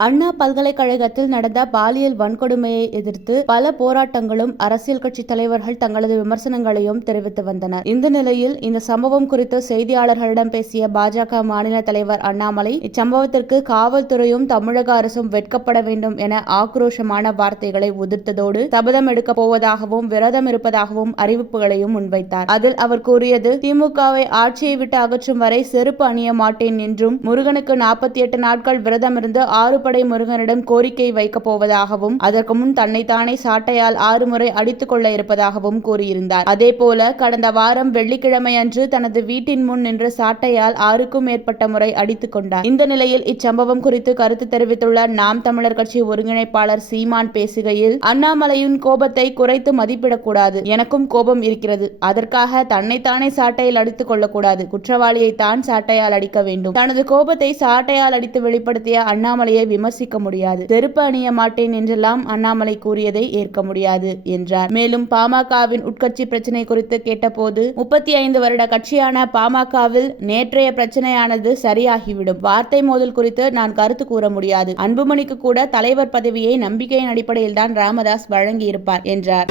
அண்ணா பல்கலைக்கழகத்தில் நடந்த பாலியல் வன்கொடுமையை எதிர்த்து பல போராட்டங்களும் அரசியல் கட்சி தலைவர்கள் தங்களது விமர்சனங்களையும் தெரிவித்து வந்தனர். இந்த நிலையில் இந்த சம்பவம் குறித்து செய்தியாளர்களிடம் பேசிய பாஜக மாநில தலைவர் அண்ணாமலை, இச்சம்பவத்திற்கு காவல்துறையும் தமிழக அரசும் வெட்கப்பட வேண்டும் என ஆக்ரோஷமான வார்த்தைகளை உதிர்த்ததோடு சபதம் எடுக்கப் போவதாகவும் விரதம் இருப்பதாகவும் அறிவிப்புகளையும் முன்வைத்தார். அதில் அவர் கூறியது, திமுகவை ஆட்சியை விட்டு அகற்றும் வரை செருப்பு அணிய மாட்டேன் என்றும், முருகனுக்கு 48 நாட்கள் விரதம் இருந்து 6 படை முருகனிடம் கோரிக்கை வைக்கப் போவதாகவும், அதற்கு முன் தன்னைத்தானே சாட்டையால் 6 முறை அடித்துக் கொள்ள இருப்பதாகவும் கூறியிருந்தார். அதேபோல கடந்த வாரம் வெள்ளிக்கிழமை அன்று தனது வீட்டின் முன் நின்று சாட்டையால் 6க்கும் மேற்பட்ட முறை அடித்துக் கொண்டார். இந்த நிலையில் இச்சம்பவம் குறித்து கருத்து தெரிவித்துள்ள நாம் தமிழர் கட்சி ஒருங்கிணைப்பாளர் சீமான் பேசுகையில், அண்ணாமலையின் கோபத்தை குறைத்து மதிப்பிடக்கூடாது. எனக்கும் கோபம் இருக்கிறது. அதற்காக தன்னைத்தானே சாட்டையில் அடித்துக் கொள்ளக்கூடாது. குற்றவாளியை தான் சாட்டையால் அடிக்க வேண்டும். தனது கோபத்தை சாட்டையால் அடித்து வெளிப்படுத்திய அண்ணாமலையை விமர்சிக்க முடியாது. செருப்பு அணிய மாட்டேன் என்றெல்லாம் அண்ணாமலை கூறியதை ஏற்க முடியாது என்றார். மேலும் பாமகவின் உட்கட்சி பிரச்சனை குறித்து கேட்டபோது, 35 வருட கட்சியான பாமகவில் நேற்றைய பிரச்சனையானது சரியாகிவிடும். வார்த்தை மோதல் குறித்து நான் கருத்து கூற முடியாது. அன்புமணிக்கு கூட தலைவர் பதவியை நம்பிக்கையின் அடிப்படையில் தான் ராமதாஸ் வழங்கியிருப்பார் என்றார்.